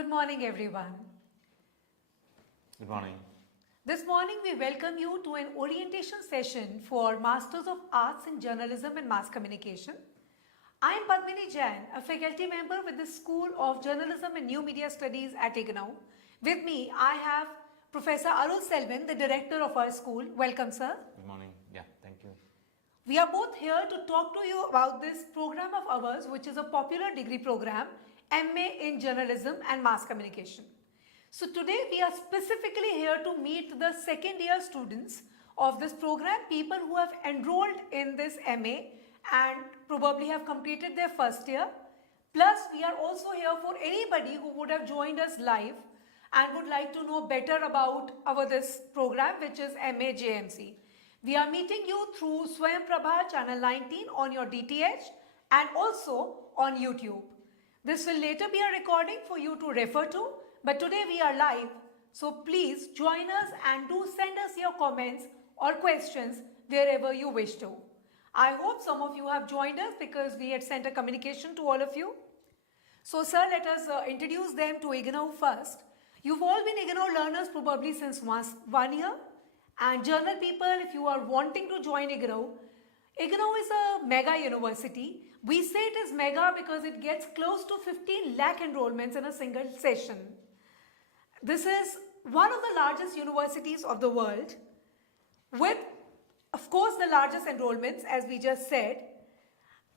Good morning, everyone. Good morning. This morning, we welcome you to an orientation session for Masters of Arts in Journalism and Mass Communication. I am Padmini Jain, a faculty member with the School of Journalism and New Media Studies at IGNOU. With me, I have Professor Arul Selvan, the director of our school. Welcome, sir. Good morning. Yeah, thank you. We are both here to talk to you about this program of ours, which is a popular degree program, MA in Journalism and Mass Communication. So today we are specifically here to meet the second year students of this program, people who have enrolled in this MA and probably have completed their first year. Plus we are also here for anybody who would have joined us live and would like to know better about this program, which is MAJMC. We are meeting you through Swayam Prabha channel 19 on your DTH and also on YouTube. This will later be a recording for you to refer to, but today we are live. So please join us and do send us your comments or questions wherever you wish to. I hope some of you have joined us because we had sent a communication to all of you. So sir, let us introduce them to IGNOU first. You've all been IGNOU learners probably since 1 year. And journal people, if you are wanting to join IGNOU is a mega university. We say it is mega because it gets close to 15 lakh enrollments in a single session. This is one of the largest universities of the world with, of course, the largest enrollments, as we just said.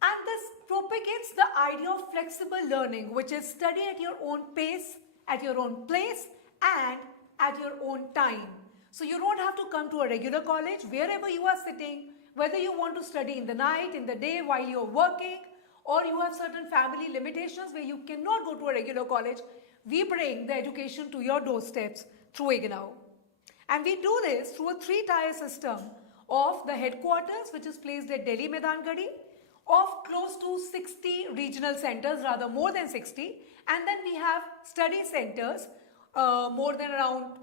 And this propagates the idea of flexible learning, which is study at your own pace, at your own place, and at your own time. So you don't have to come to a regular college. Wherever you are sitting, whether you want to study in the night, in the day, while you're working, or you have certain family limitations where you cannot go to a regular college, we bring the education to your doorsteps through IGNOU. And we do this through a 3-tier system of the headquarters, which is placed at Delhi Maidangadi, of close to 60 regional centers, rather more than 60. And then we have study centers, more than around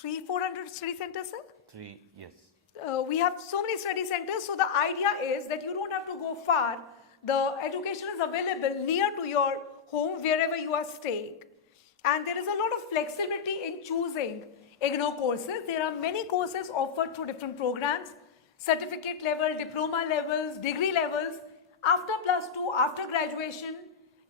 300-400 study centers, sir? 3, yes. We have so many study centers, so the idea is that you don't have to go far. The education is available near to your home wherever you are staying. And there is a lot of flexibility in choosing IGNOU courses. There are many courses offered through different programs, certificate level, diploma levels, degree levels. After +2, after graduation,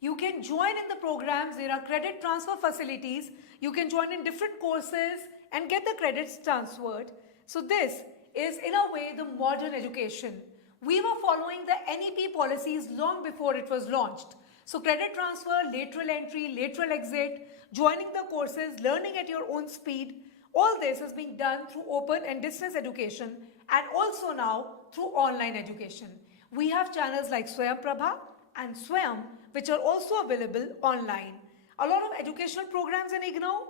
you can join in the programs. There are credit transfer facilities. You can join in different courses and get the credits transferred. So this is in a way the modern education. We were following the NEP policies long before it was launched. So credit transfer, lateral entry, lateral exit, joining the courses, learning at your own speed, all this is being done through open and distance education and also now through online education. We have channels like Swayam Prabha and Swayam, which are also available online. A lot of educational programs in IGNOU,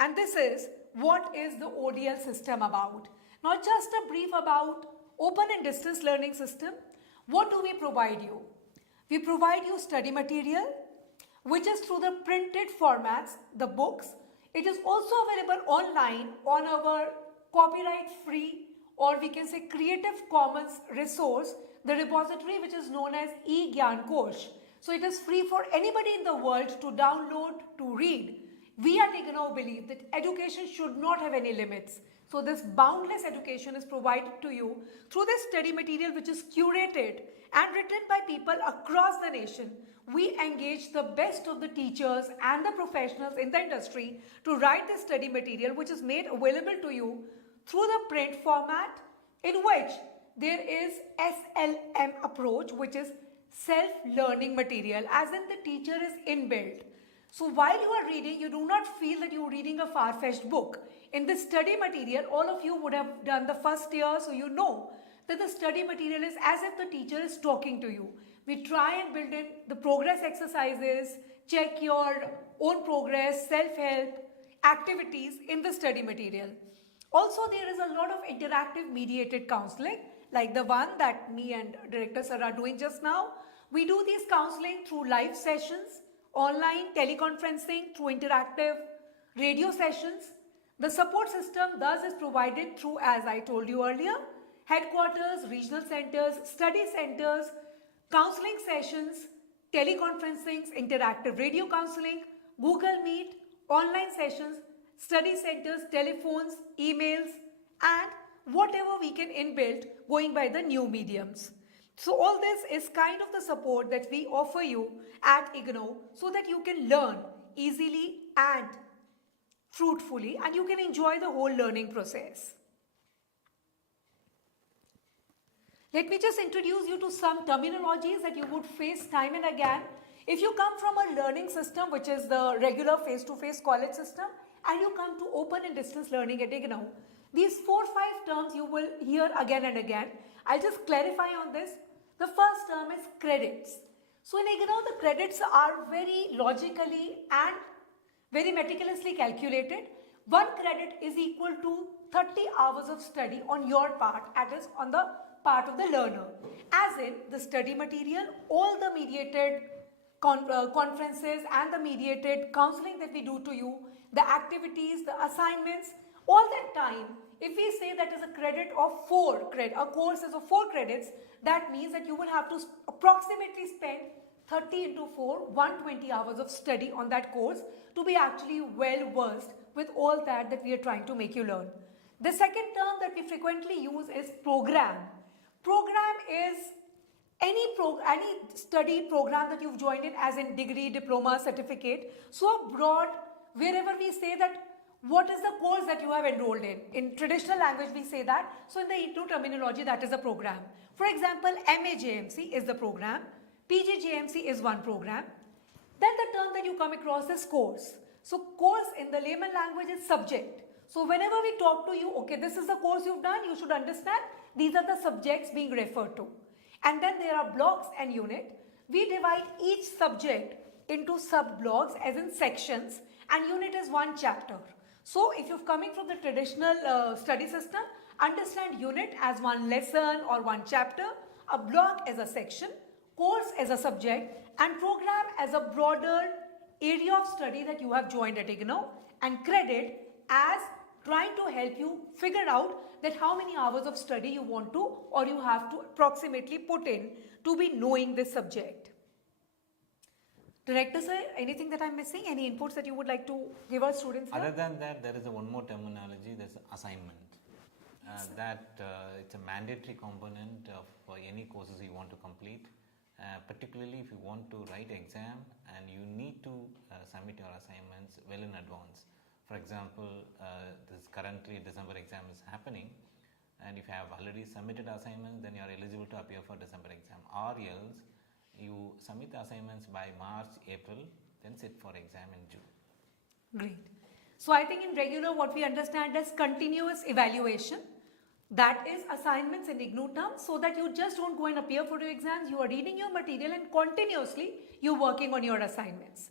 and this is what is the ODL system about. Now just a brief about open and distance learning system. What do we provide you? We provide you study material, which is through the printed formats, the books. It is also available online on our copyright free, or we can say Creative Commons resource, the repository which is known as e-Gyan-Kosh. So it is free for anybody in the world to download, to read. We at IGNOU believe that education should not have any limits. So this boundless education is provided to you through this study material, which is curated and written by people across the nation. We engage the best of the teachers and the professionals in the industry to write this study material, which is made available to you through the print format, in which there is SLM approach, which is self-learning material, as in the teacher is inbuilt. So while you are reading, you do not feel that you are reading a far-fetched book. In this study material, all of you would have done the first year, so you know that the study material is as if the teacher is talking to you. We try and build in the progress exercises, check your own progress, self-help, activities in the study material. Also, there is a lot of interactive mediated counseling, like the one that me and Director Sir are doing just now. We do these counseling through live sessions, online teleconferencing, through interactive radio sessions. The support system thus is provided through, as I told you earlier, headquarters, regional centers, study centers, counseling sessions, teleconferencing, interactive radio counseling, Google Meet, online sessions, study centers, telephones, emails, and whatever we can inbuilt going by the new mediums. So all this is kind of the support that we offer you at IGNOU so that you can learn easily and fruitfully, and you can enjoy the whole learning process. Let me just introduce you to some terminologies that you would face time and again. If you come from a learning system, which is the regular face-to-face college system, and you come to open and distance learning at IGNOU, these 4 or 5 terms you will hear again and again. I'll just clarify on this. The first term is credits. So in IGNOU, the credits are very logically and very meticulously calculated. 1 credit is equal to 30 hours of study on your part, that is on the part of the learner. As in the study material, all the mediated conferences and the mediated counseling that we do to you, the activities, the assignments, all that time, if we say that is a credit of 4 credits, a course is of 4 credits, that means that you will have to approximately spend 30 into 4, 120 hours of study on that course to be actually well versed with all that we are trying to make you learn. The second term that we frequently use is program. Program is any study program that you've joined in, as in degree, diploma, certificate. So abroad, wherever we say that what is the course that you have enrolled in. In traditional language, we say that. So in the IGNOU terminology, that is a program. For example, MAJMC is the program. PGJMC is one program. Then the term that you come across is course. So course in the layman language is subject. So whenever we talk to you, okay, this is the course you've done, you should understand these are the subjects being referred to. And then there are blocks and unit. We divide each subject into sub-blocks as in sections, and unit is 1 chapter. So if you're coming from the traditional study system, understand unit as 1 lesson or 1 chapter, a block as a section, course as a subject, and program as a broader area of study that you have joined at IGNOU, and credit as trying to help you figure out that how many hours of study you want to or you have to approximately put in to be knowing this subject. Director sir, anything that I'm missing? Any inputs that you would like to give our students here? Other than that, there is one more terminology, there's assignment. It's a mandatory component of any courses you want to complete, particularly if you want to write exam and you need to submit your assignments well in advance. For example, this currently December exam is happening, and if you have already submitted assignments, then you are eligible to appear for December exam, or else you submit the assignments by March, April, then sit for exam in June. Great. So I think in regular what we understand as continuous evaluation, that is assignments in IGNOU terms, so that you just don't go and appear for your exams, you are reading your material and continuously you're working on your assignments.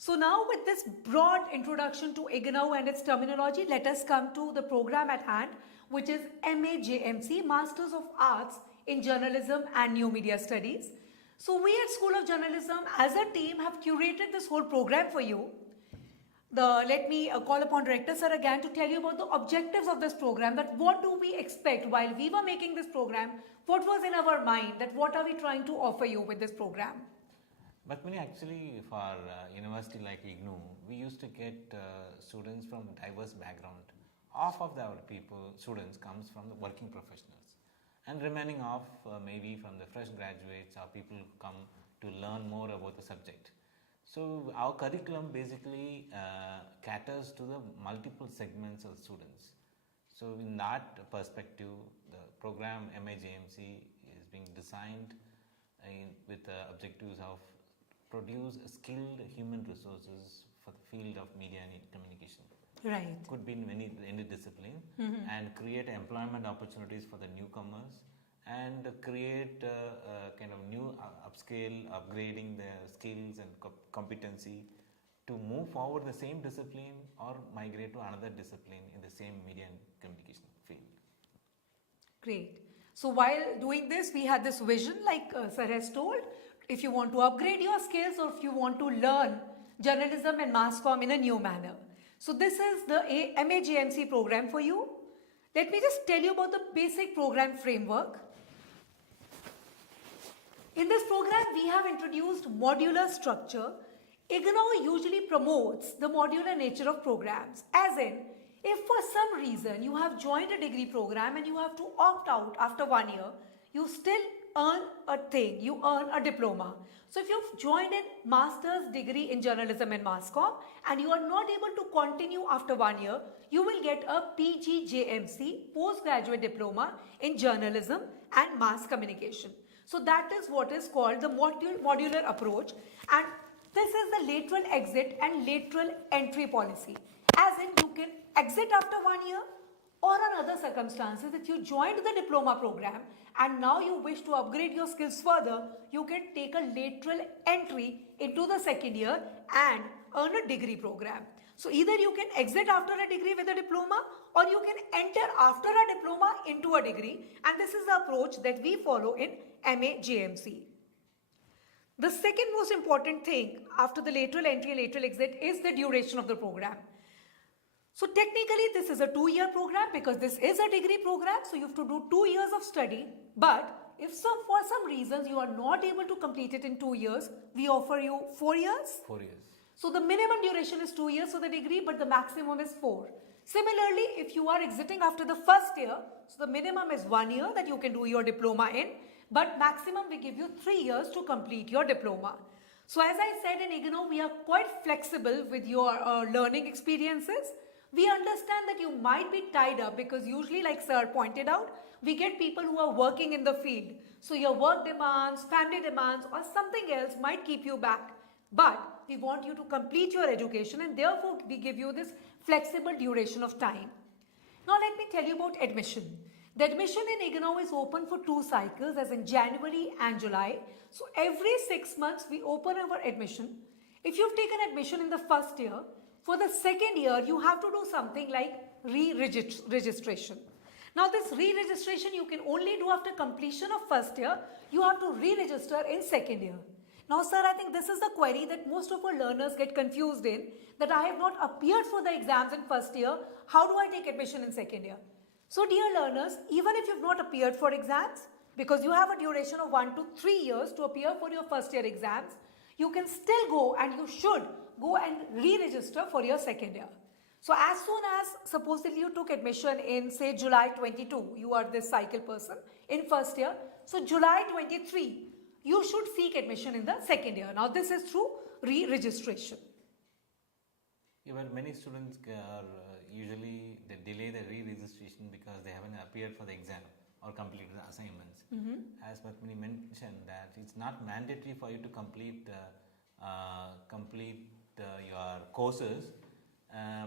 So now with this broad introduction to IGNOU and its terminology, let us come to the program at hand, which is MAJMC, Masters of Arts in Journalism and New Media Studies. So we at School of Journalism as a team have curated this whole program for you. Let me call upon Director Sir again to tell you about the objectives of this program, that what do we expect while we were making this program, what was in our mind, that what are we trying to offer you with this program. But many actually for university like IGNOU, we used to get students from diverse background. Half of our students comes from the working professionals, and remaining half maybe from the fresh graduates or people who come to learn more about the subject. So our curriculum basically caters to the multiple segments of students. So in that perspective, the program MAJMC is being designed with the objectives of produce skilled human resources for the field of media and communication. Right. Could be in any discipline, and create employment opportunities for the newcomers, and create kind of new upgrading their skills and competency to move forward the same discipline or migrate to another discipline in the same media and communication field. Great. So while doing this, we had this vision, like Sir has told, if you want to upgrade your skills or if you want to learn journalism and mass comm in a new manner. So this is the MAJMC program for you. Let me just tell you about the basic program framework. In this program, we have introduced modular structure IGNOU usually promotes the modular nature of programs, as in, if for some reason you have joined a degree program and you have to opt out after 1 year, you still earn a thing, you earn a diploma. So if you've joined a master's degree in journalism and mass comm and you are not able to continue after 1 year, you will get a PGJMC, postgraduate diploma in journalism and mass communication. So that is what is called the modular approach, and this is the lateral exit and lateral entry policy. As in, you can exit after 1 year, or in other circumstances, if you joined the diploma program and now you wish to upgrade your skills further, you can take a lateral entry into the second year and earn a degree program. So either you can exit after a degree with a diploma, or you can enter after a diploma into a degree, and this is the approach that we follow in MAJMC. The second most important thing after the lateral entry and lateral exit is the duration of the program. So technically this is a 2-year program because this is a degree program, so you have to do 2 years of study. But if for some reasons you are not able to complete it in 2 years, we offer you 4 years. 4 years. So the minimum duration is 2 years for the degree, but the maximum is 4. Similarly, if you are exiting after the first year, so the minimum is 1 year that you can do your diploma in, but maximum we give you 3 years to complete your diploma. So as I said, in IGNOU, we are quite flexible with your learning experiences. We understand that you might be tied up because usually, like sir pointed out, we get people who are working in the field. So your work demands, family demands, or something else might keep you back. But we want you to complete your education, and therefore we give you this flexible duration of time. Now let me tell you about admission. The admission in IGNOU is open for 2 cycles, as in January and July. So every 6 months we open our admission. If you've taken admission in the first year, for the second year you have to do something like re-registration. Now this re-registration you can only do after completion of first year. You have to re-register in second year. Now sir, I think this is the query that most of our learners get confused in, that I have not appeared for the exams in first year. How do I take admission in second year? So dear learners, even if you have not appeared for exams, because you have a duration of 1 to 3 years to appear for your first year exams, you can still go, and you should go and re-register for your second year. So as soon as supposedly you took admission in say July 22, you are this cycle person in first year. So July 23, you should seek admission in the second year. Now this is through re-registration. Even many students are usually they delay the re-registration because they haven't appeared for the exam or completed the assignments. As Patmini mentioned, that it's not mandatory for you to complete your courses,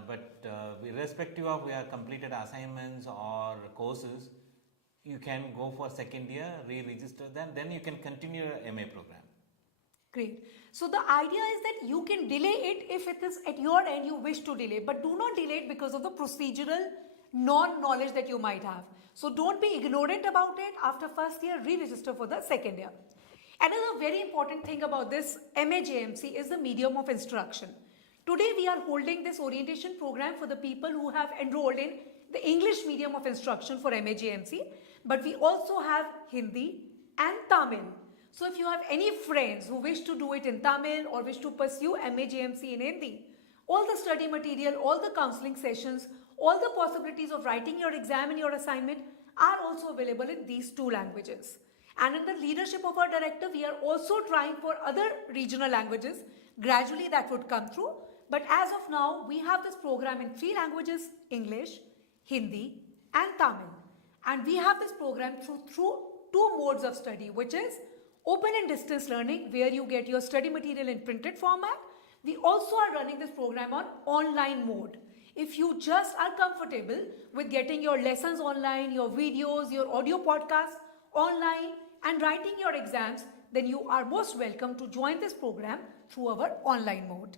but irrespective of your completed assignments or courses, you can go for second year, re-register, then you can continue your MA program. Great. So the idea is that you can delay it if it is at your end you wish to delay, but do not delay it because of the procedural non-knowledge that you might have. So don't be ignorant about it. After first year, re-register for the second year. Another very important thing about this MAJMC is the medium of instruction. Today we are holding this orientation program for the people who have enrolled in the English medium of instruction for MAJMC, but we also have Hindi and Tamil. So if you have any friends who wish to do it in Tamil or wish to pursue MAJMC in Hindi, all the study material, all the counseling sessions, all the possibilities of writing your exam and your assignment are also available in these 2 languages. And in the leadership of our director, we are also trying for other regional languages. Gradually that would come through. But as of now, we have this program in 3 languages, English, Hindi and Tamil. And we have this program through 2 modes of study, which is open and distance learning, where you get your study material in printed format. We also are running this program on online mode. If you just are comfortable with getting your lessons online, your videos, your audio podcasts online and writing your exams, then you are most welcome to join this program through our online mode.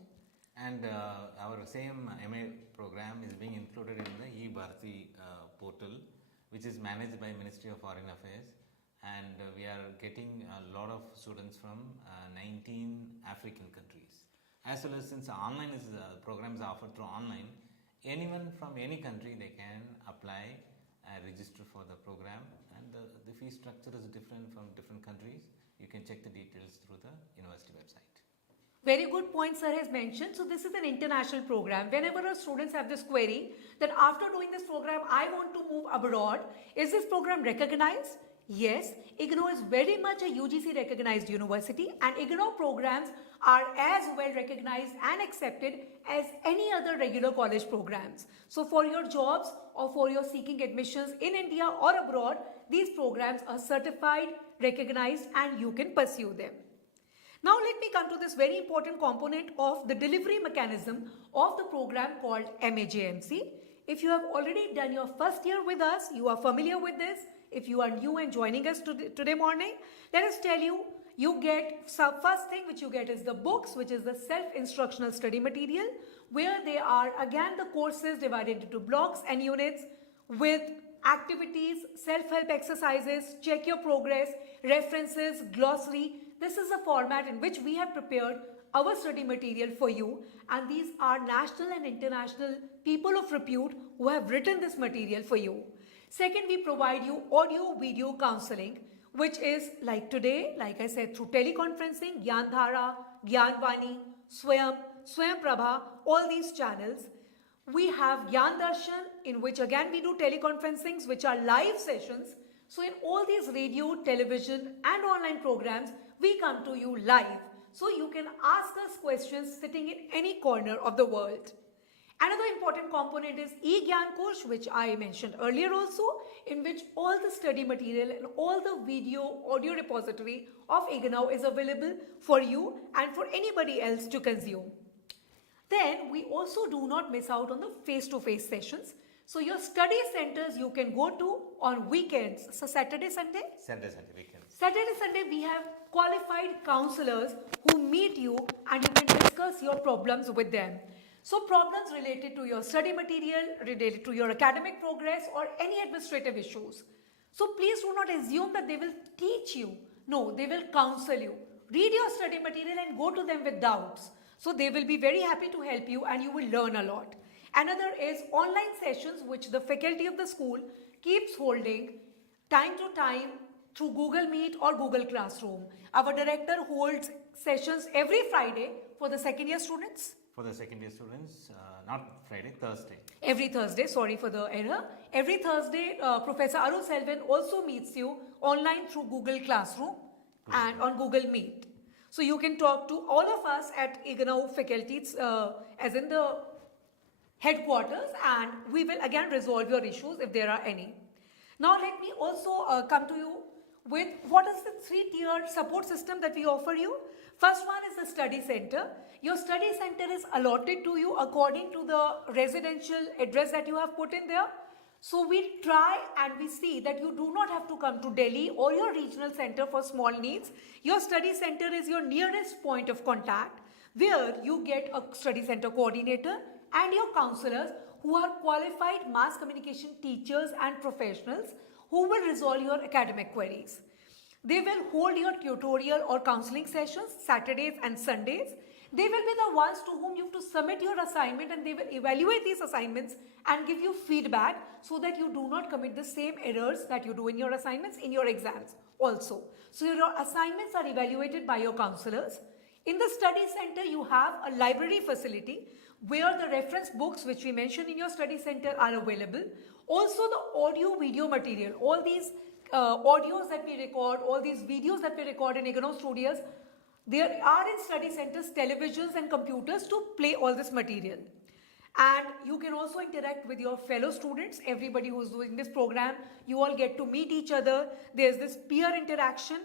And our same MA program is being included in the e-Bharati portal, which is managed by Ministry of Foreign Affairs. And we are getting a lot of students from 19 African countries. As well as since online program is offered through online, anyone from any country they can apply and register for the program, and the fee structure is different from different countries. You can check the details through the university website. Very good point sir has mentioned. So this is an international program. Whenever our students have this query that after doing this program, I want to move abroad, is this program recognized? Yes, IGNOU is very much a UGC recognized university, and IGNOU programs are as well recognized and accepted as any other regular college programs. So for your jobs or for your seeking admissions in India or abroad, these programs are certified, recognized, and you can pursue them. Now let me come to this very important component of the delivery mechanism of the program called MAJMC. If you have already done your first year with us, you are familiar with this. If you are new and joining us today morning, let us tell you, you get first thing which you get is the books, which is the self-instructional study material, where they are again the courses divided into blocks and units with activities, self-help exercises, check your progress, references, glossary. This is the format in which we have prepared our study material for you, and these are national and international people of repute who have written this material for you. Second, we provide you audio video counseling, which is like today, like I said, through teleconferencing, Gyandhara, Gyanvani, Swayam, Swayam Prabha, all these channels. We have Gyan Darshan, in which again we do teleconferencings, which are live sessions. So in all these radio, television and online programs, we come to you live. So you can ask us questions sitting in any corner of the world. Another important component is e-Gyan course, which I mentioned earlier also, in which all the study material and all the video audio repository of IGNOU is available for you and for anybody else to consume. Then we also do not miss out on the face-to-face sessions. So your study centers you can go to on weekends. So Saturday, Sunday? Saturday, weekends. Saturday, Sunday we have qualified counselors who meet you and you can discuss your problems with them. So problems related to your study material, related to your academic progress or any administrative issues. So please do not assume that they will teach you. No, they will counsel you. Read your study material and go to them with doubts. So they will be very happy to help you and you will learn a lot. Another is online sessions which the faculty of the school keeps holding time to time through Google Meet or Google Classroom. Our director holds sessions every Friday for the second year students. For the second year students, not Friday, Thursday. Every Thursday, sorry for the error. Every Thursday, Professor Arun Selvan also meets you online through Google Classroom and on Google Meet. So you can talk to all of us at IGNOU faculties as in the headquarters, and we will again resolve your issues if there are any. Now let me also come to you with what is the three-tier support system that we offer you. First one is the study center. Your study center is allotted to you according to the residential address that you have put in there. So we try and we see that you do not have to come to Delhi or your regional center for small needs. Your study center is your nearest point of contact, where you get a study center coordinator and your counselors who are qualified mass communication teachers and professionals who will resolve your academic queries. They will hold your tutorial or counseling sessions Saturdays and Sundays. They will be the ones to whom you have to submit your assignment, and they will evaluate these assignments and give you feedback so that you do not commit the same errors that you do in your assignments in your exams also. So your assignments are evaluated by your counselors. In the study center, you have a library facility where the reference books which we mentioned in your study center are available. Also the audio video material, all these audios that we record, all these videos that we record in IGNOU studios, there are in study centers televisions and computers to play all this material. And you can also interact with your fellow students, everybody who is doing this program. You all get to meet each other. There's this peer interaction.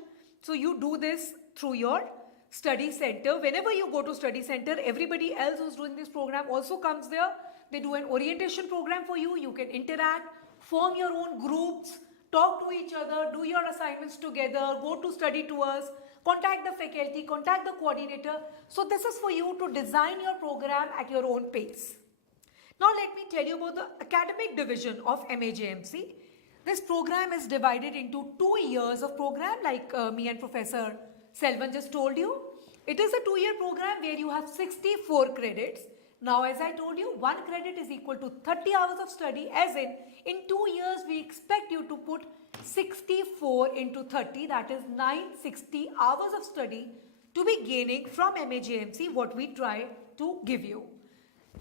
So you do this through your study center. Whenever you go to study center, everybody else who's doing this program also comes there. They do an orientation program for you. You can interact, form your own groups, talk to each other, do your assignments together, go to study tours, contact the faculty, contact the coordinator. So this is for you to design your program at your own pace. Now let me tell you about the academic division of MAJMC. This program is divided into 2 years of program, like me and Professor Selvan just told you. It is a 2-year program where you have 64 credits. Now as I told you, 1 credit is equal to 30 hours of study, as in 2 years we expect you to put 64 into 30, that is 960 hours of study to be gaining from MAJMC what we try to give you.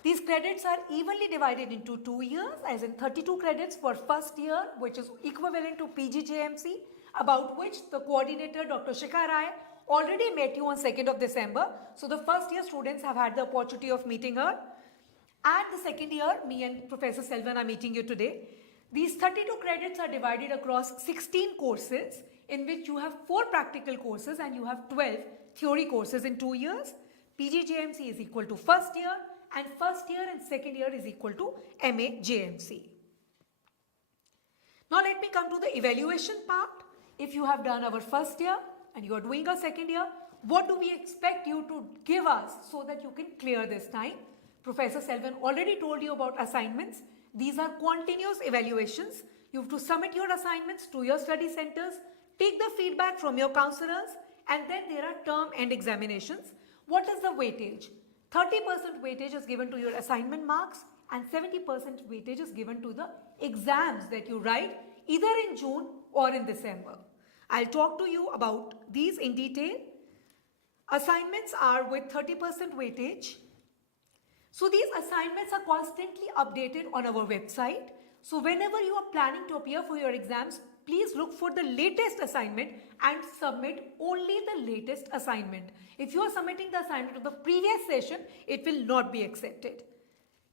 These credits are evenly divided into 2 years, as in 32 credits for first year, which is equivalent to PGJMC, about which the coordinator Dr. Shikha Rai already met you on 2nd of December. So the first year students have had the opportunity of meeting her. And the second year, me and Professor Selvan are meeting you today. These 32 credits are divided across 16 courses, in which you have 4 practical courses and you have 12 theory courses in 2 years. PGJMC is equal to first year, and first year and second year is equal to MAJMC. Now let me come to the evaluation part. If you have done our first year and you are doing a second year, what do we expect you to give us so that you can clear this time? Professor Selvan already told you about assignments. These are continuous evaluations. You have to submit your assignments to your study centers, take the feedback from your counselors, and then there are term end examinations. What is the weightage? 30% weightage is given to your assignment marks and 70% weightage is given to the exams that you write either in June or in December. I'll talk to you about these in detail. Assignments are with 30% weightage. So these assignments are constantly updated on our website. So whenever you are planning to appear for your exams, please look for the latest assignment and submit only the latest assignment. If you are submitting the assignment of the previous session, it will not be accepted.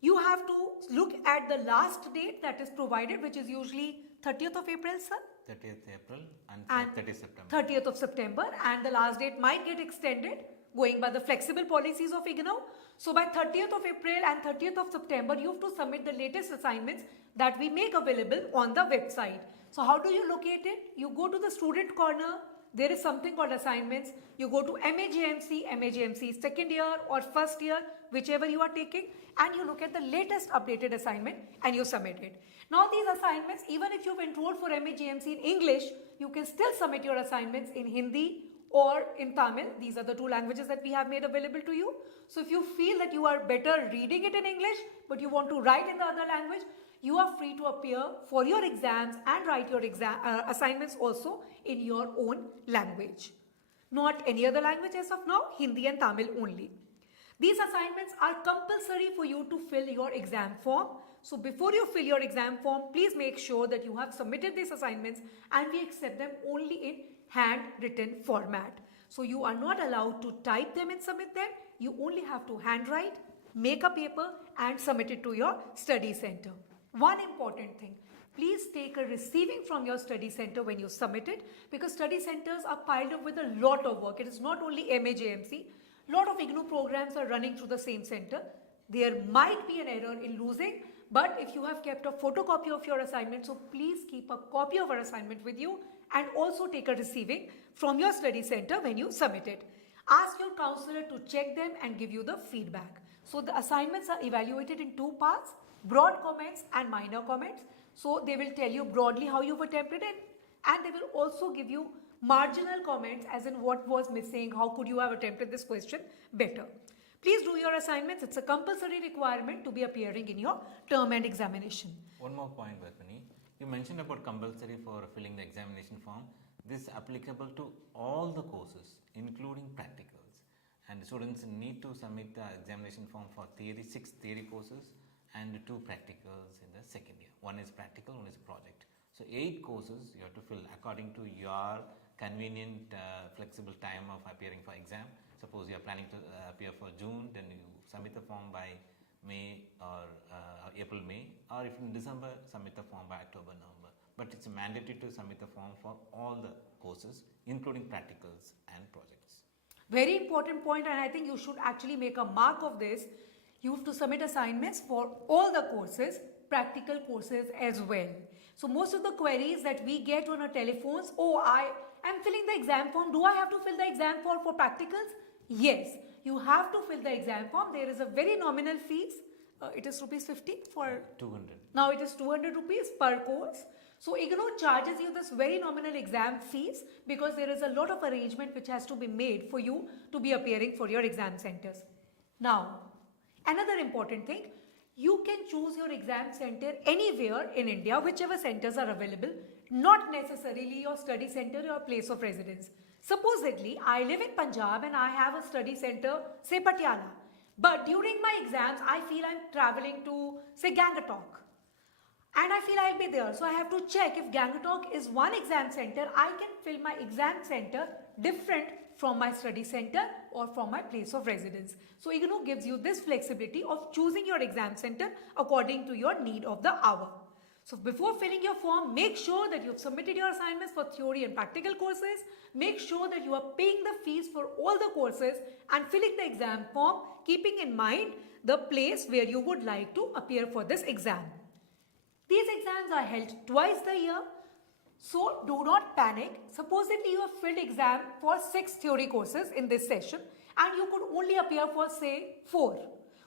You have to look at the last date that is provided, which is usually 30th of April, sir? 30th April and 30th September. 30th of September, and the last date might get extended going by the flexible policies of IGNOU. So by 30th of April and 30th of September, you have to submit the latest assignments that we make available on the website. So how do you locate it? You go to the student corner. There is something called assignments. You go to MAJMC second year or first year, whichever you are taking, and you look at the latest updated assignment and you submit it. Now these assignments, even if you've enrolled for MAJMC in English, you can still submit your assignments in Hindi or in Tamil. These are the 2 languages that we have made available to you. So if you feel that you are better reading it in English, but you want to write in the other language, you are free to appear for your exams and write your assignments also in your own language. Not any other language as of now, Hindi and Tamil only. These assignments are compulsory for you to fill your exam form. So before you fill your exam form, please make sure that you have submitted these assignments and we accept them only in handwritten format. So you are not allowed to type them and submit them. You only have to handwrite, make a paper and submit it to your study center. One important thing, please take a receiving from your study center when you submit it, because study centers are piled up with a lot of work. It is not only MAJMC. A lot of IGNOU programs are running through the same center. There might be an error in losing, but if you have kept a photocopy of your assignment, so please keep a copy of our assignment with you and also take a receiving from your study center when you submit it. Ask your counselor to check them and give you the feedback. So the assignments are evaluated in 2 parts, broad comments and minor comments. So they will tell you broadly how you've attempted it, and they will also give you marginal comments as in what was missing, how could you have attempted this question better. Please do your assignments. It's a compulsory requirement to be appearing in your term and examination. One more point, Varpini. You mentioned about compulsory for filling the examination form. This is applicable to all the courses, including practicals. And the students need to submit the examination form for 6 theory courses and 2 practicals in the second year. One is practical, one is project. So 8 courses you have to fill according to your convenient flexible time of appearing for exam. Suppose you are planning to appear for June, then you submit the form by May or April, May, or if in December, submit the form by October, November. But it's mandatory to submit the form for all the courses, including practicals and projects. Very important point, and I think you should actually make a mark of this. You have to submit assignments for all the courses, practical courses as well. So most of the queries that we get on our telephones, oh, I am filling the exam form. Do I have to fill the exam form for practicals? Yes, you have to fill the exam form. There is a very nominal fees. It is rupees 50 for 200. Now it is 200 rupees per course. So IGNOU charges you this very nominal exam fees because there is a lot of arrangement which has to be made for you to be appearing for your exam centers. Now, another important thing, you can choose your exam center anywhere in India, whichever centers are available, not necessarily your study center or place of residence. Supposedly, I live in Punjab and I have a study center, say Patiala. But during my exams, I feel I'm traveling to, say, Gangatok. And I feel I'll be there. So I have to check if Gangatok is one exam center, I can fill my exam center different from my study center or from my place of residence. So IGNOU gives you this flexibility of choosing your exam center according to your need of the hour. So before filling your form, make sure that you've submitted your assignments for theory and practical courses. Make sure that you are paying the fees for all the courses and filling the exam form, keeping in mind the place where you would like to appear for this exam. These exams are held twice a year, so do not panic. Supposedly you have filled exam for 6 theory courses in this session and you could only appear for, say, 4.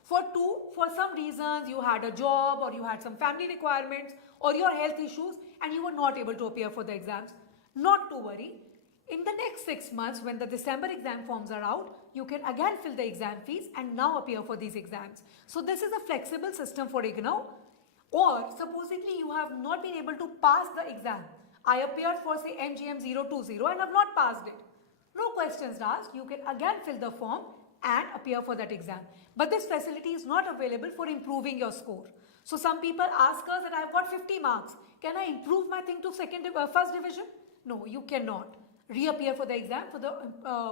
For 2, for some reasons you had a job or you had some family requirements or your health issues and you were not able to appear for the exams. Not to worry. In the next 6 months, when the December exam forms are out, you can again fill the exam fees and now appear for these exams. So this is a flexible system for IGNOU. Or supposedly you have not been able to pass the exam. I appeared for, say, MGM 020 and have not passed it. No questions asked. You can again fill the form and appear for that exam. But this facility is not available for improving your score. So some people ask us that I've got 50 marks. Can I improve my thing to first division? No, you cannot. Reappear for the exam for the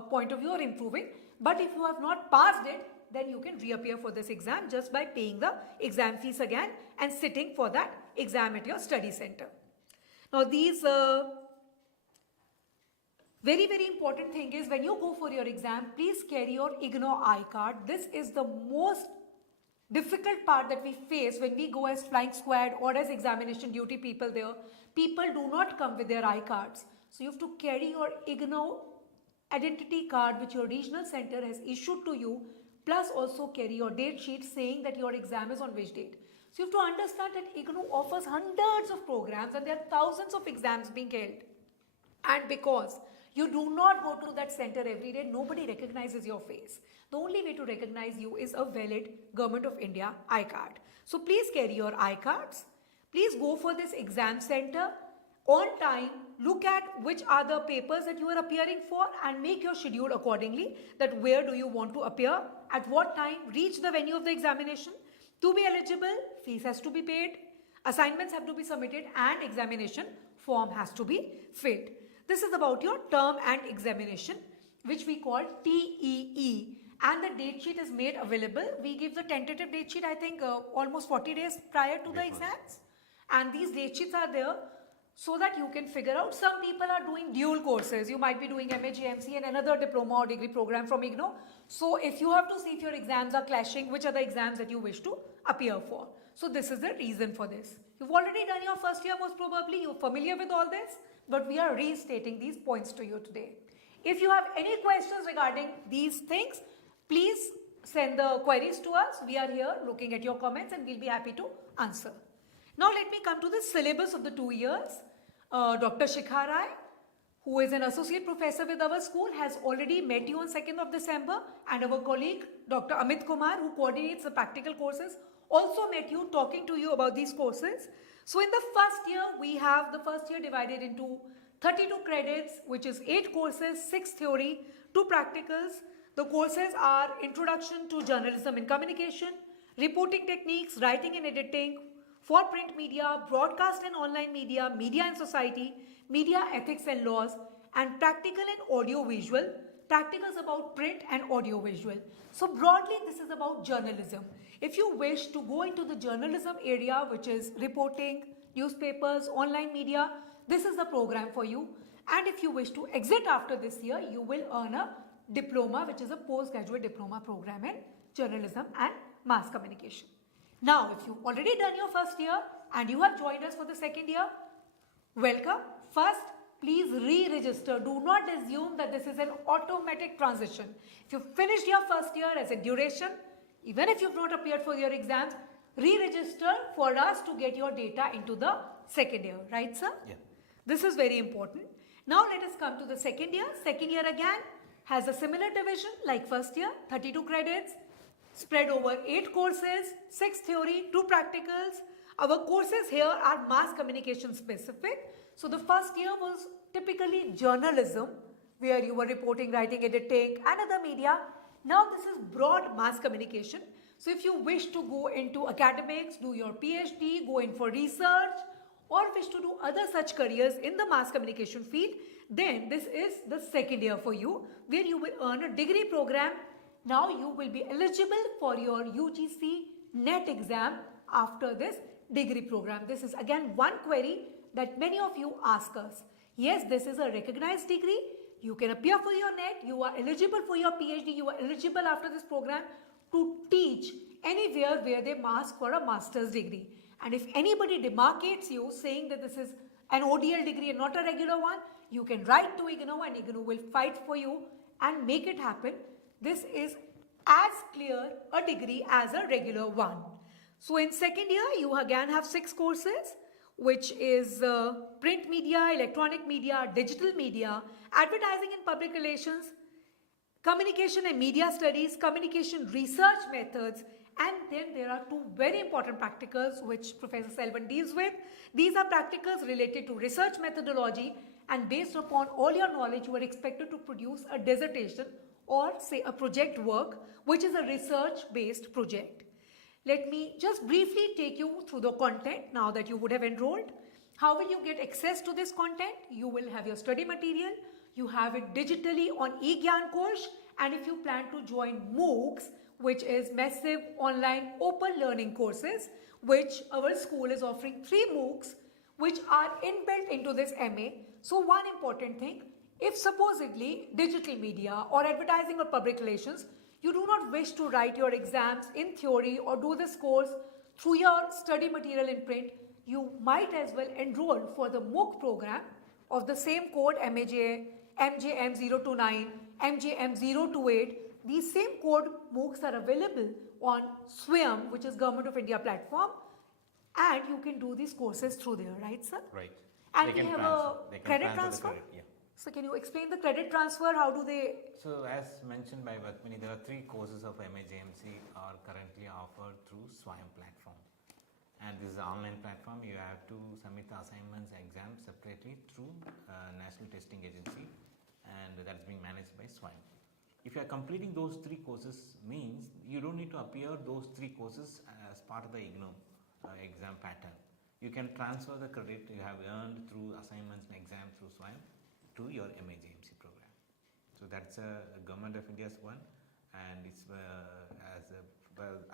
point of view of improving. But if you have not passed it, then you can reappear for this exam just by paying the exam fees again and sitting for that exam at your study center. Now these very, very important thing is when you go for your exam, please carry your IGNOU I-card. This is the most difficult part that we face when we go as flying squad or as examination duty people there. People do not come with their I-cards. So you have to carry your IGNOU identity card which your regional center has issued to you, plus also carry your date sheet saying that your exam is on which date. So you have to understand that IGNOU offers hundreds of programs and there are thousands of exams being held. And because you do not go to that center every day, nobody recognizes your face. The only way to recognize you is a valid Government of India I-card. So please carry your I-cards. Please go for this exam center on time. Look at which are the papers that you are appearing for and make your schedule accordingly, that where do you want to appear, at what time, reach the venue of the examination. To be eligible, fees has to be paid, assignments have to be submitted and examination form has to be filled. This is about your term and examination, which we call TEE, and the date sheet is made available. We give the tentative date sheet, I think almost 40 days prior to the exams, and these date sheets are there so that you can figure out. Some people are doing dual courses. You might be doing MAJMC and another diploma or degree program from IGNOU. So if you have to see if your exams are clashing, which are the exams that you wish to appear for. So this is the reason for this. You've already done your first year most probably. You're familiar with all this, but we are restating these points to you today. If you have any questions regarding these things, please send the queries to us. We are here looking at your comments and we'll be happy to answer. Now let me come to the syllabus of the 2 years. Dr. Shikha Rai, who is an associate professor with our school, has already met you on 2nd of December, and our colleague Dr. Amit Kumar, who coordinates the practical courses, also met you talking to you about these courses. So in the first year, we have the first year divided into 32 credits, which is 8 courses, 6 theory, 2 practicals. The courses are Introduction to Journalism and Communication, Reporting Techniques, Writing and Editing, for print media, broadcast and online media, media and society, media ethics and laws, and practical and audio-visual. Practicals about print and audio-visual. So broadly, this is about journalism. If you wish to go into the journalism area, which is reporting, newspapers, online media, this is the program for you. And if you wish to exit after this year, you will earn a diploma, which is a postgraduate diploma program in journalism and mass communication. Now, if you've already done your first year and you have joined us for the second year, welcome. First, please re-register. Do not assume that this is an automatic transition. If you finished your first year as a duration, even if you've not appeared for your exams, re-register for us to get your data into the second year. Right, sir? Yeah. This is very important. Now, let us come to the second year. Second year again has a similar division like first year, 32 credits. Spread over 8 courses, 6 theory, 2 practicals. Our courses here are mass communication specific. So the first year was typically journalism, where you were reporting, writing, editing and other media. Now this is broad mass communication. So if you wish to go into academics, do your PhD, go in for research, or wish to do other such careers in the mass communication field, then this is the second year for you, where you will earn a degree program. Now you will be eligible for your UGC NET exam after this degree program. This is again one query that many of you ask us. Yes, this is a recognized degree. You can appear for your NET. You are eligible for your PhD. You are eligible after this program to teach anywhere where they ask for a master's degree. And if anybody demarcates you saying that this is an ODL degree and not a regular one, you can write to IGNOU and IGNOU will fight for you and make it happen. This is as clear a degree as a regular one. So in second year, you again have 6 courses, which is print media, electronic media, digital media, advertising and public relations, communication and media studies, communication research methods, and then there are 2 very important practicals which Professor Selvan deals with. These are practicals related to research methodology, and based upon all your knowledge, you are expected to produce a dissertation or say a project work, which is a research based project. Let me just briefly take you through the content now that you would have enrolled. How will you get access to this content? You will have your study material. You have it digitally on eGyan course, and if you plan to join MOOCs, which is massive online open learning courses, which our school is offering 3 MOOCs which are inbuilt into this MA. So one important thing, if supposedly digital media or advertising or public relations, you do not wish to write your exams in theory or do this course through your study material in print, you might as well enroll for the MOOC program of the same code MAJM029, MJM028. These same code MOOCs are available on SWAYAM, which is Government of India platform, and you can do these courses through there, right sir? Right. And we have a credit transfer? Yeah. So can you explain the credit transfer? How do they? So as mentioned by Vatmini, there are 3 courses of MAJMC are currently offered through SWAYAM platform. And this is an online platform. You have to submit the assignments, exams separately through National Testing Agency, and that's being managed by SWAYAM. If you are completing those 3 courses, means you don't need to appear those 3 courses as part of the IGNOU exam pattern. You can transfer the credit you have earned through assignments and exams through SWAYAM to your MAJMC program. So that's a Government of India's one, and it's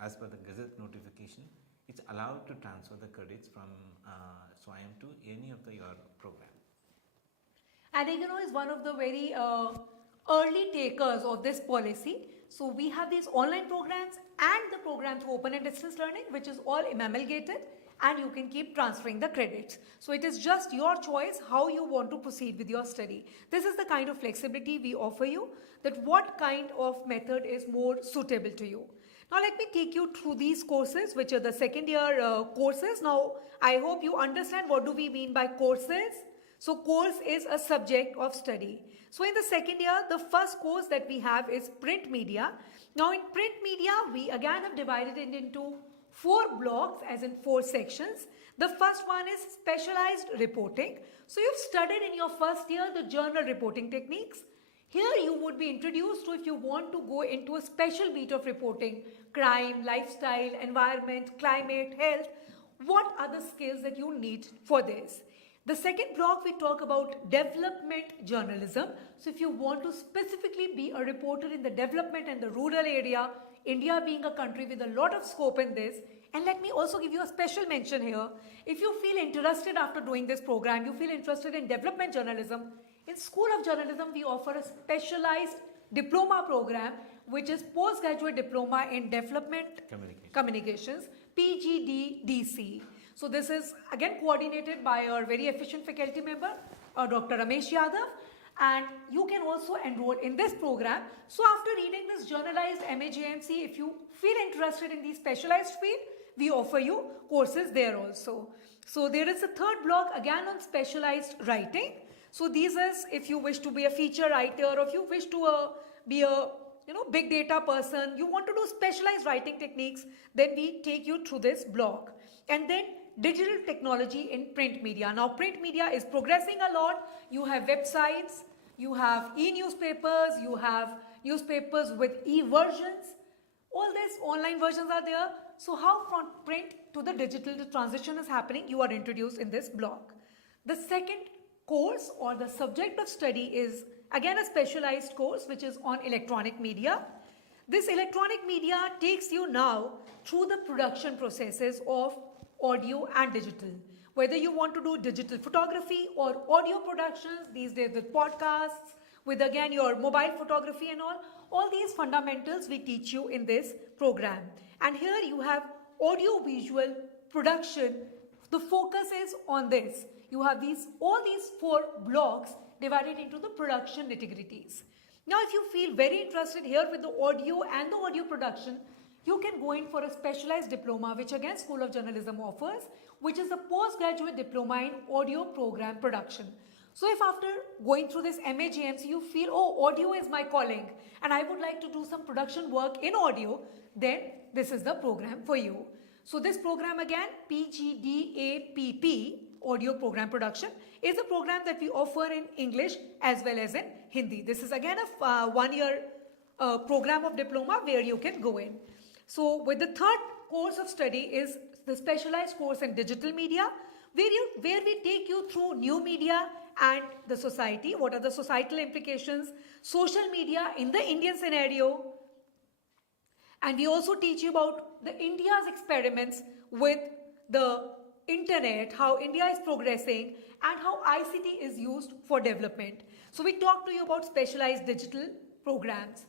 as per the Gazette notification, it's allowed to transfer the credits from SWAYAM to any of your program. And IGNOU is one of the very early takers of this policy. So we have these online programs and the program through open and distance learning, which is all amalgamated, and you can keep transferring the credits. So it is just your choice how you want to proceed with your study. This is the kind of flexibility we offer you, that what kind of method is more suitable to you. Now let me take you through these courses, which are the second year courses. Now I hope you understand what do we mean by courses. So course is a subject of study. So in the second year, the first course that we have is print media. Now in print media, we again have divided it into 4 blocks, as in 4 sections. The first one is specialized reporting. So you've studied in your first year the journal reporting techniques. Here you would be introduced to, if you want to go into a special beat of reporting, crime, lifestyle, environment, climate, health, what are the skills that you need for this. The second block, we talk about development journalism. So if you want to specifically be a reporter in the development and the rural area, India being a country with a lot of scope in this, and let me also give you a special mention here. If you feel interested after doing this program, you feel interested in development journalism, in School of Journalism, we offer a specialized diploma program, which is postgraduate diploma in development communications, PGDDC. So this is again coordinated by our very efficient faculty member, Dr. Ramesh Yadav, and you can also enroll in this program. So after reading this journalized MAJMC, if you feel interested in the specialized field, we offer you courses there also. So there is a third block again on specialized writing. So these is if you wish to be a feature writer, or if you wish to be a big data person, you want to do specialized writing techniques, then we take you through this block. And then digital technology in print media. Now print media is progressing a lot. You have websites, you have e-newspapers, you have newspapers with e-versions. All these online versions are there. So how from print to the digital the transition is happening, you are introduced in this block. The second course or the subject of study is again a specialized course which is on electronic media. This electronic media takes you now through the production processes of audio and digital. Whether you want to do digital photography or audio productions, these days with podcasts, with again your mobile photography and all these fundamentals we teach you in this program. And here you have audio visual production. The focus is on this. You have all these 4 blocks divided into the production nitty-gritties. Now if you feel very interested here with the audio and the audio production, you can go in for a specialized diploma which again School of Journalism offers, which is a postgraduate diploma in audio program production. So if after going through this MAJMC you feel, oh, audio is my calling and I would like to do some production work in audio, then this is the program for you. So this program again, PGDAPP, audio program production, is a program that we offer in English as well as in Hindi. This is again a 1-year program of diploma where you can go in. So with the third course of study is the specialized course in digital media, where we take you through new media and the society. What are the societal implications, social media in the Indian scenario, and we also teach you about the India's experiments with the internet, how India is progressing and how ICT is used for development. So we talk to you about specialized digital programs.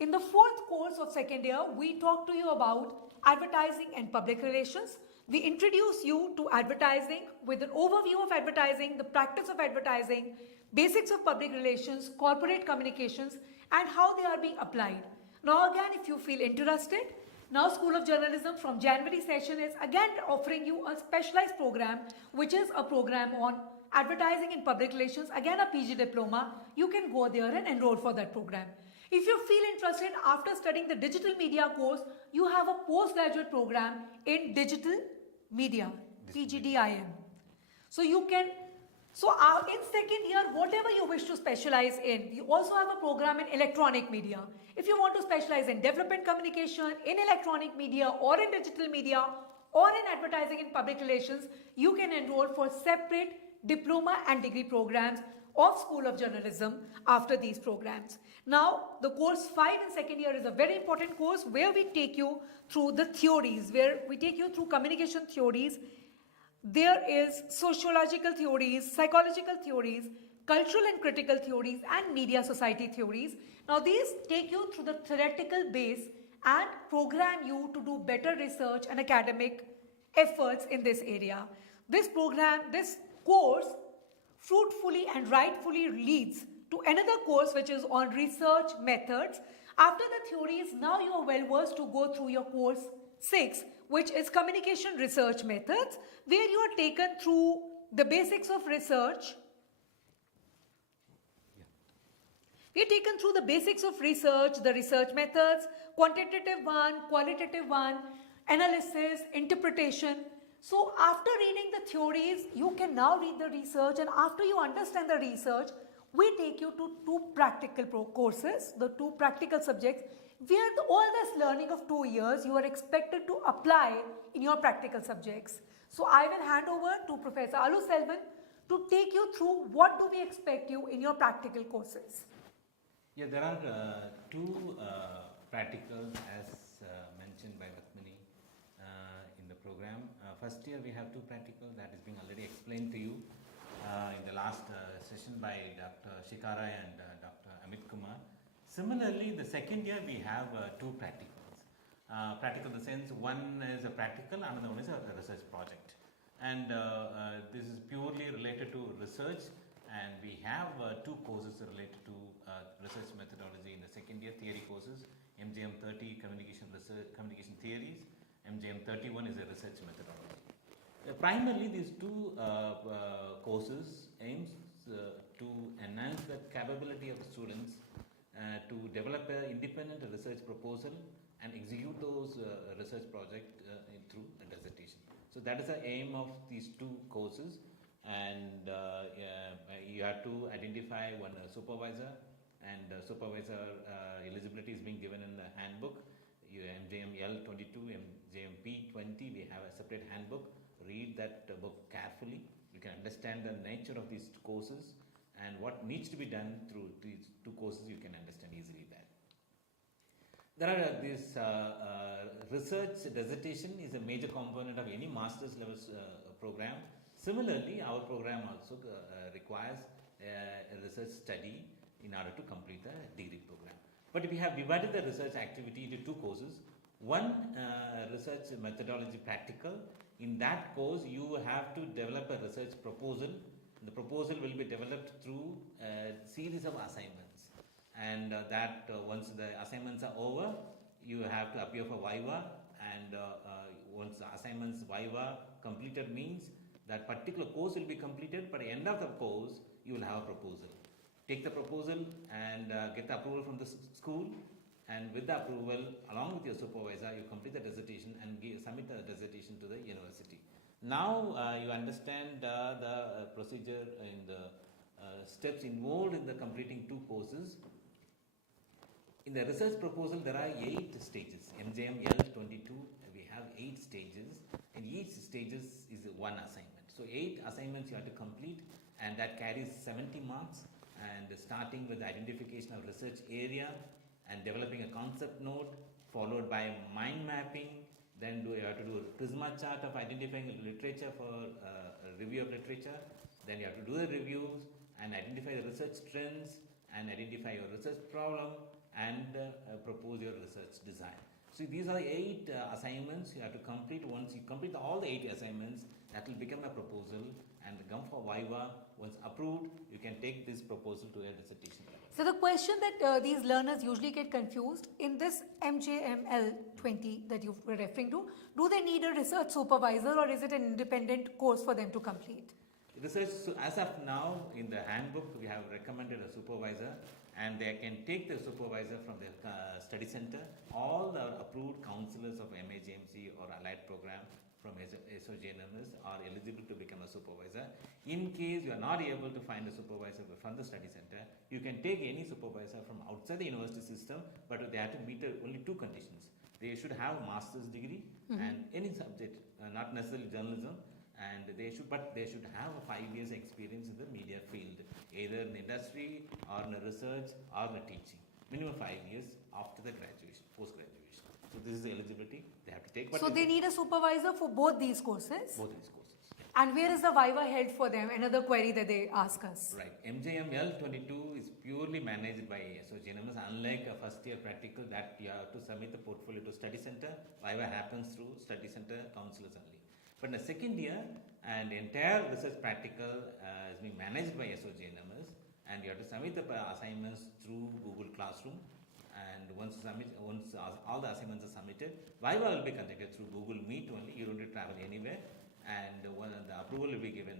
In the 4th course of second year, we talk to you about advertising and public relations. We introduce you to advertising with an overview of advertising, the practice of advertising, basics of public relations, corporate communications, and how they are being applied. Now again, if you feel interested, now School of Journalism from January session is again offering you a specialized program, which is a program on advertising and public relations, again a PG diploma. You can go there and enroll for that program. If you feel interested after studying the digital media course, you have a postgraduate program in digital media, PGDIM. So you can, in second year, whatever you wish to specialize in, we also have a program in electronic media. If you want to specialize in development communication, in electronic media or in digital media or in advertising and public relations, you can enroll for separate diploma and degree programs of School of Journalism after these programs. Now, the course 5 in second year is a very important course where we take you through the theories, where we take you through communication theories. There is sociological theories, psychological theories, cultural and critical theories, and media society theories. Now, these take you through the theoretical base and program you to do better research and academic efforts in this area. This course fruitfully and rightfully leads to another course which is on research methods. After the theories, now you are well versed to go through your course 6, which is communication research methods, where you are taken through the basics of research. We are taken through the basics of research, the research methods, quantitative one, qualitative one, analysis, interpretation. So after reading the theories, you can now read the research, and after you understand the research, we take you to 2 practical courses, the 2 practical subjects, where all this learning of 2 years you are expected to apply in your practical subjects. So I will hand over to Professor Alu Selvan to take you through what do we expect you in your practical courses. Yeah, there are 2 practicals as mentioned by Lakshmani in the program. First year we have 2 practicals that is being already explained to you in the last session by Dr. Shikara and Dr. Amit Kumar. Similarly, the second year we have 2 practicals. Practical in the sense, one is a practical, another one is a research project. And this is purely related to research, and we have 2 courses related to research methodology in the second year theory courses. MJM 30 communication theories, MJM 31 is a research methodology. Primarily these 2 courses aims to enhance the capability of the students to develop an independent research proposal and execute those research projects through a dissertation. So that is the aim of these 2 courses. and you have to identify one supervisor, and supervisor eligibility is being given in the handbook. MJM L22, MJMP 20, we have a separate handbook. Read that book carefully. You can understand the nature of these courses and what needs to be done through these two courses. You can understand easily that. There are this research dissertation is a major component of any master's level program. Similarly, our program also requires a research study in order to complete the degree program. But we have divided the research activity into two courses. One research methodology practical. In that course, you have to develop a research proposal. The proposal will be developed through a series of assignments, and once the assignments are over, you have to appear for Viva, and once the assignments Viva completed means that particular course will be completed. But at the end of the course, you will have a proposal. Take the proposal and get the approval from the school, and with the approval, along with your supervisor, you complete the dissertation and submit the dissertation to the university. Now you understand the procedure in the steps involved in the completing two courses. In the research proposal, there are 8 stages. MJM L22, we have 8 stages, and each stages is one assignment. So 8 assignments you have to complete, and that carries 70 marks. And starting with the identification of research area and developing a concept note, followed by mind mapping. Then you have to do a Prisma chart of identifying literature for a review of literature. Then you have to do the reviews and identify the research trends and identify your research problem and propose your research design. So these are the 8 assignments you have to complete. Once you complete all the 8 assignments, that will become a proposal and come for Viva. Once approved, you can take this proposal to a dissertation level. So the question that these learners usually get confused in this MJML 20 that you were referring to, do they need a research supervisor or is it an independent course for them to complete? Research, so as of now, in the handbook, we have recommended a supervisor, and they can take the supervisor from the study center. All the approved counselors of MAJMC or allied program from SOJNMS are eligible to become a supervisor. In case you are not able to find a supervisor from the study center, you can take any supervisor from outside the university system, but they have to meet only 2 conditions. They should have a master's degree and any subject, not necessarily journalism, and they should have a 5 years experience in the media field, either in industry or in research or in teaching. Minimum 5 years after the graduation, post-graduation. So this is the eligibility they have to take. But so they need a supervisor for both these courses? Both these courses. And where is the Viva held for them? Another query that they ask us. Right. MJM L22 is purely managed by SOJNMS. Unlike a first year practical that you have to submit the portfolio to study center, Viva happens through study center counselors only. But in the second year, and the entire research practical is being managed by SOJNMS, and you have to submit the assignments through Google Classroom. And once all the assignments are submitted, Viva will be conducted through Google Meet only. You don't need to travel anywhere. And when the approval will be given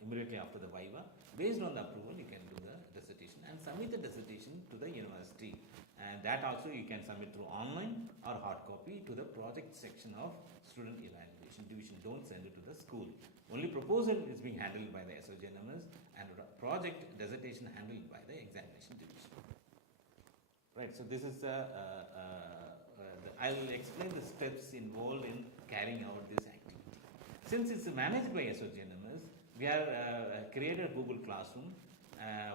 immediately after the Viva. Based on the approval, you can do the dissertation and submit the dissertation to the university. And that also you can submit through online or hard copy to the project section of student evaluation division. Don't send it to the school. Only proposal is being handled by the SOJNMS and project dissertation handled by the examination division. Right, so this is I will explain the steps involved in carrying out this activity. Since it's managed by SOJNMS, we have created Google Classroom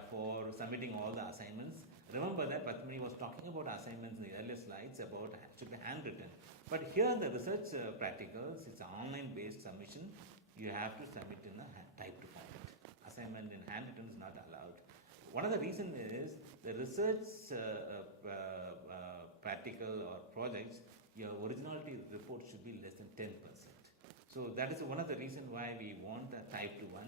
for submitting all the assignments. Remember that Patmini was talking about assignments in the earlier slides about should be handwritten. But here the research practicals, it's an online based submission. You have to submit in a typed format. Assignment in handwritten is not allowed. One of the reasons is the research practical or projects, your originality report should be less than 10%. So that is one of the reasons why we want a typed one.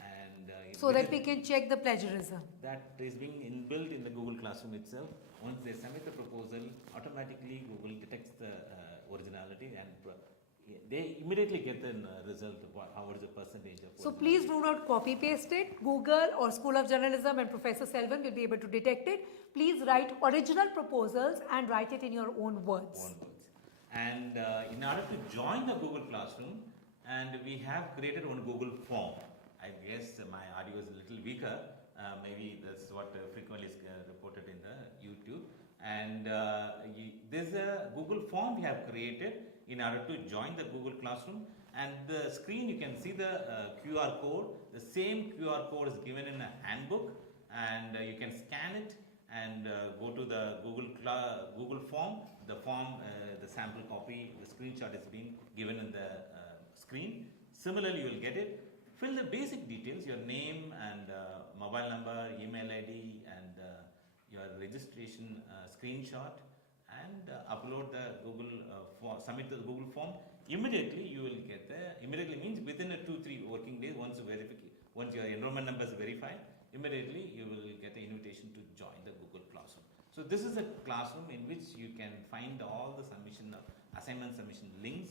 And so that we can check the plagiarism. That is being inbuilt in the Google Classroom itself. Once they submit the proposal, automatically Google detects the originality and they immediately get the result of how is the percentage of. So please do not copy paste it. Google or School of Journalism and Professor Selvan will be able to detect it. Please write original proposals and write it in your own words. And in order to join the Google Classroom, and we have created one Google form. I guess my audio is a little weaker. Maybe that's what frequently is reported in the YouTube. And there's a Google form we have created in order to join the Google Classroom. And the screen, you can see the QR code. The same QR code is given in a handbook, and you can scan it and go to the Google form. The form, the sample copy, the screenshot is being given in the screen. Similarly, you will get it. Fill the basic details, your name and mobile number, email ID, and your registration screenshot, and upload the Google submit the Google form. Immediately you will get immediately means within a 2-3 working days, once your enrollment number is verified, immediately you will get the invitation to join the Google Classroom. So this is a classroom in which you can find all the assignment submission links,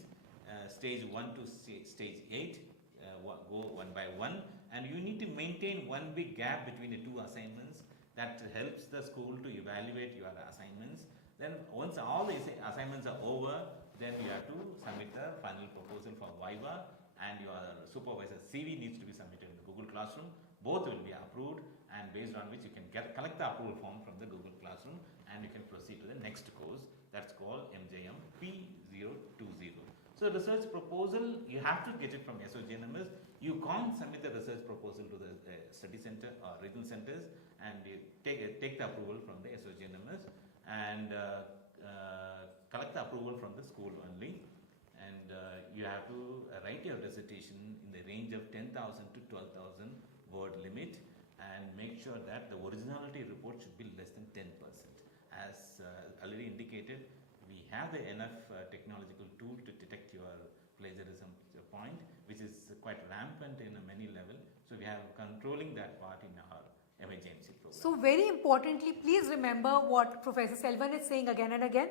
stage 1 to stage 8, go one by one, and you need to maintain one big gap between the two assignments. That helps the school to evaluate your assignments. Then once all the assignments are over, then you have to submit the final proposal for Viva, and your supervisor CV needs to be submitted in the Google Classroom. Both will be approved, and based on which you can collect the approval form from the Google Classroom, and you can proceed to the next course. That's called MJM P020. So research proposal, you have to get it from SOGNMS. You can't submit the research proposal to the study center or regional centers, and you take the approval from the SOGNMS and collect the approval from the school only. And you have to write your dissertation in the range of 10,000 to 12,000 word limit, and make sure that the originality report should be less than 10%. As already indicated, we have the enough technological tool to detect your plagiarism point, which is quite rampant in many levels. So we have controlling that part in our MAJMC program. So very importantly, please remember what Professor Selvan is saying again and again.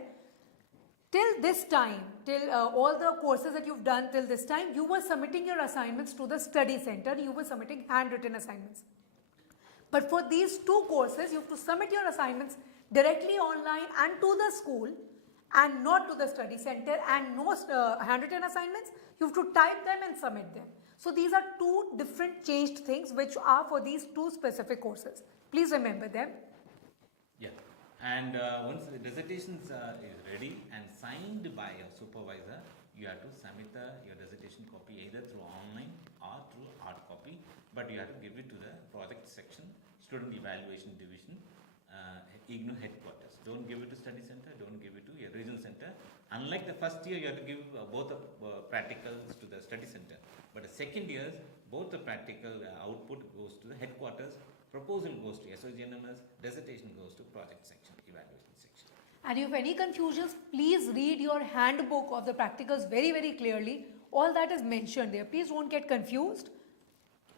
Till this time, till all the courses that you've done till this time, you were submitting your assignments to the study center, you were submitting handwritten assignments. But for these two courses, you have to submit your assignments directly online and to the school, and not to the study center, and no handwritten assignments. You have to type them and submit them. So these are two different changed things which are for these two specific courses. Please remember them. Yeah, and once the dissertations is ready and signed by your supervisor, you have to submit your dissertation copy either through online or through hard copy, but you have to give it to the project section, student evaluation division, IGNOU headquarters. Don't give it to study center, don't give it to your regional center. Unlike the first year, you have to give both the practicals to the study center. But the second years, both the practical output goes to the headquarters, proposal goes to SOGNMS, dissertation goes to project section, evaluation section. And if any confusions, please read your handbook of the practicals very, very clearly. All that is mentioned there. Please don't get confused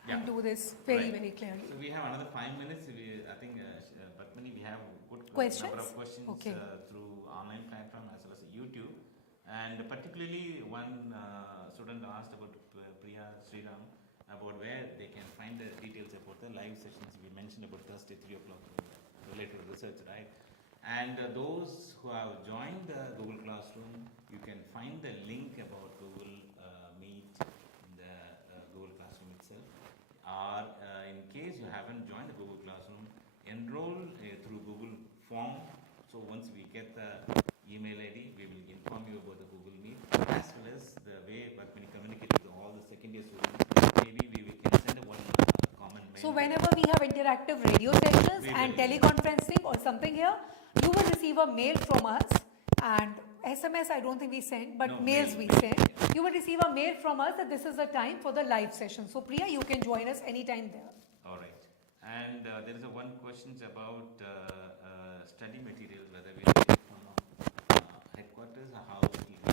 and do this very, very clearly. So we have another 5 minutes. I think, Patmani, we have good questions? Number of questions through online platform as well as YouTube. And particularly one student asked about Priya Sriram, about where they can find the details about the live sessions we mentioned about Thursday 3 o'clock related research, right? And those who have joined the Google Classroom, you can find the link about Google Meet in the Google Classroom itself. Or in case you haven't joined the Google Classroom, enroll through Google form. So once we get the email ID, we will inform you about the Google Meet, as well as the way Patmani communicates with all the second year students. Maybe we can send one common mail. So whenever we have interactive radio sessions and teleconferencing or something here, you will receive a mail from us, and SMS I don't think we send, but mails we send. You will receive a mail from us that this is the time for the live session. So Priya, you can join us anytime there. All right. And there is one question about study materials, whether we get it from headquarters or how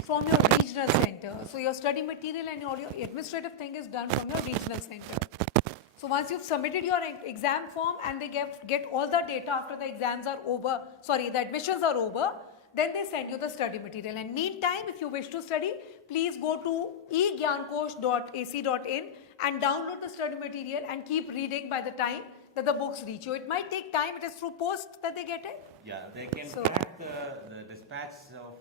from your regional center. So your study material and your administrative thing is done from your regional center. So once you've submitted your exam form and they get all the data after the exams are over, the admissions are over, then they send you the study material. And meantime, if you wish to study, please go to egyankosh.ac.in and download the study material and keep reading by the time that the books reach you. It might take time. It is through post that they get it. Yeah, they can track the dispatch of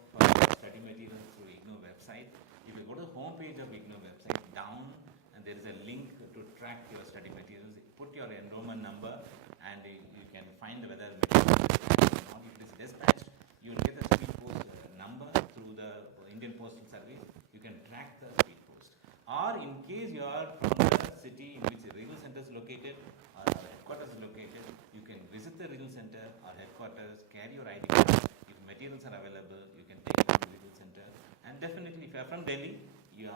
study materials through IGNOU website. website. If you go to the home page of IGNOU website, down and there is a link to track your study materials. Put your enrollment number and you can find whether material is dispatched or not. If it is dispatched, you will get the speed post number through the Indian Postal Service. You can track the speed post. Or in case you are from the city in which the regional center is located or our headquarters is located, you can visit the regional center or headquarters, carry your ID card. If materials are available, you can take it to the regional center. And definitely, if you are from Delhi, you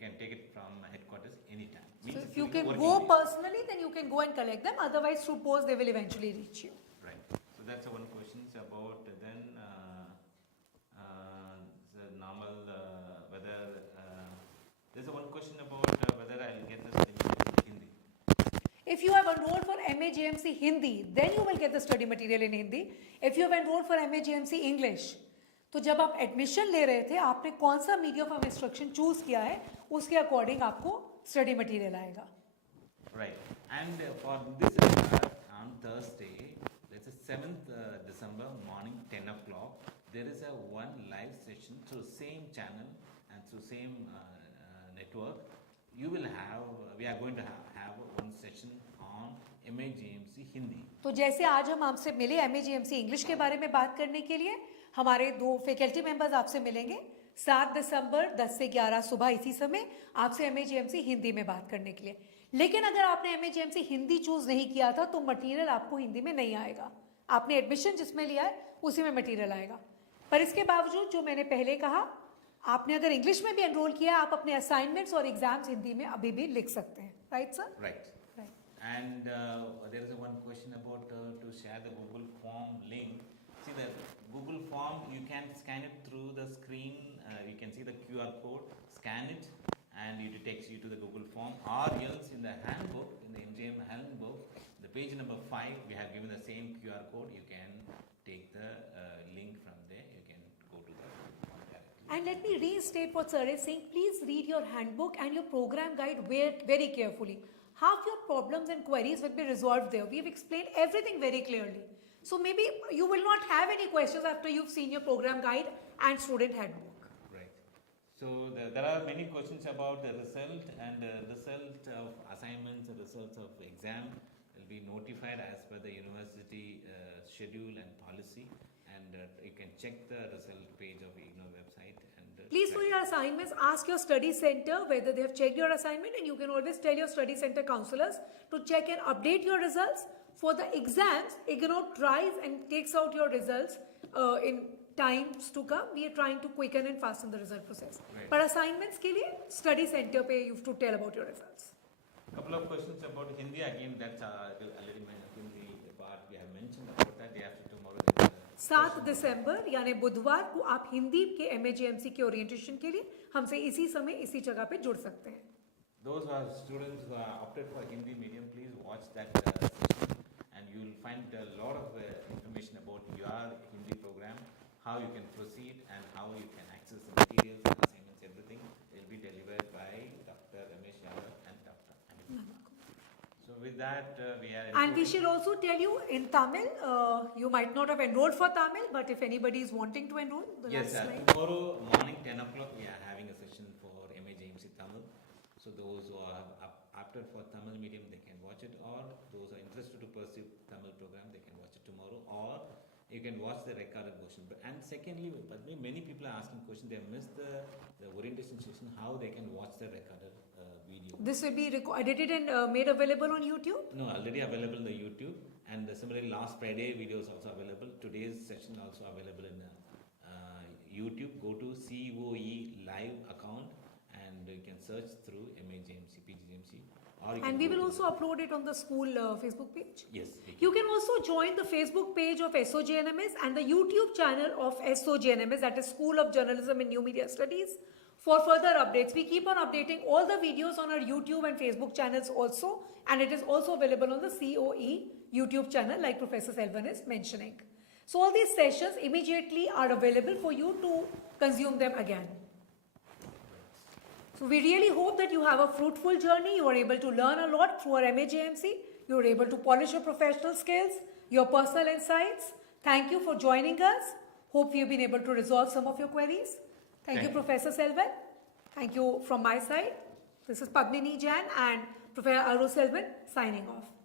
can take it from headquarters anytime. So if you can go personally, then you can go and collect them. Otherwise, through post, they will eventually reach you. Right. So that's one question about then the normal whether there's one question about whether I'll get the study material in Hindi. If you have enrolled for MAJMC Hindi, then you will get the study material in Hindi. If you have enrolled for MAJMC English, तो जब आप admission ले रहे थे आपने कौन सा medium of instruction choose किया है उसके अकॉर्डिंग आपको स्टडी मटेरियल आएगा. Right. And for this webinar on Thursday, that's the 7th December morning 10 o'clock, there is a one live session through same channel and through same network. You will have, we are going to have one session on MAJMC Hindi. तो जैसे आज हम आपसे मिले MAJMC English के बारे में बात करने के लिए, हमारे 2 फैकल्टी मेंबर्स आपसे मिलेंगे 7 दिसंबर 10 से 11 सुबह इसी समय आपसे MAJMC हिंदी में बात करने के लिए. लेकिन अगर आपने MAJMC हिंदी चूज नहीं किया था तो मटेरियल आपको हिंदी में नहीं आएगा. आपने एडमिशन जिसमें लिया है उसी में मटेरियल आएगा. पर इसके बावजूद जो मैंने पहले कहा, आपने अगर इंग्लिश में भी एनरोल किया है, आप अपने असाइनमेंट्स और एग्जाम्स हिंदी में अभी भी लिख सकते हैं. Right sir? Right. And there is one question about to share the Google form link. See the Google form, you can scan it through the screen. You can see the QR code, scan it, and it takes you to the Google form. Or else in the handbook, in the MJM handbook, the page number 5, we have given the same QR code. You can take the link from there. You can go to the form directly. And let me restate what sir is saying. Please read your handbook and your program guide very carefully. Half your problems and queries will be resolved there. We have explained everything very clearly. So maybe you will not have any questions after you've seen your program guide and student handbook. Right. So there are many questions about the result, and result of assignments, the results of exam will be notified as per the university schedule and policy, and you can check the result page of IGNOU website. And please, for your assignments, ask your study center whether they have checked your assignment, and you can always tell your study center counselors to check and update your results. For the exams, IGNOU tries and takes out your results in times to come. We are trying to quicken and fasten the result process. Right. But assignments के लिए study center पे you have to tell about your results. Couple of questions about Hindi again. That's already mentioned in the part we have mentioned about that. Day after tomorrow. 7 दिसंबर यानी बुधवार को आप हिंदी के MAJMC के orientation के लिए हमसे इसी समय इसी जगह पे जुड़ सकते हैं. Those who are students who are opted for Hindi medium, please watch that session, and you will find a lot of information about your Hindi program, how you can proceed, and how you can access the materials and assignments. Everything will be delivered by Dr. Ramesh Yadav and Dr. Anil. So with that, we are. And we should also tell you in Tamil, you might not have enrolled for Tamil, but if anybody is wanting to enroll, the Yes, last slide. tomorrow morning 10 o'clock we are having a session for MAJMC Tamil. So those who are opted for Tamil medium, they can watch it, or those who are interested to pursue Tamil program, they can watch it tomorrow, or you can watch the recorded version. And secondly, but many people are asking questions, they have missed the orientation session, how they can watch the recorded video. This will be edited and made available on YouTube? No, already available in the YouTube, and similarly last Friday video is also available. Today's session also available in YouTube. Go to COE live account and you can search through MAJMC, PGJMC. And we will also upload it on the school Facebook page? Yes. You can also join the Facebook page of SOJNMS and the YouTube channel of SOJNMS, that is School of Journalism and New Media Studies, for further updates. We keep on updating all the videos on our YouTube and Facebook channels also, and it is also available on the COE YouTube channel like Professor Selvan is mentioning. So all these sessions immediately are available for you to consume them again. So we really hope that you have a fruitful journey. You are able to learn a lot through our MAJMC. You are able to polish your professional skills, your personal insights. Thank you for joining us. Hope we have been able to resolve some of your queries. Thank you, Thank you. Professor Selvan. Thank you from my side. This is Padmini Jain and Professor Aru Selvan signing off.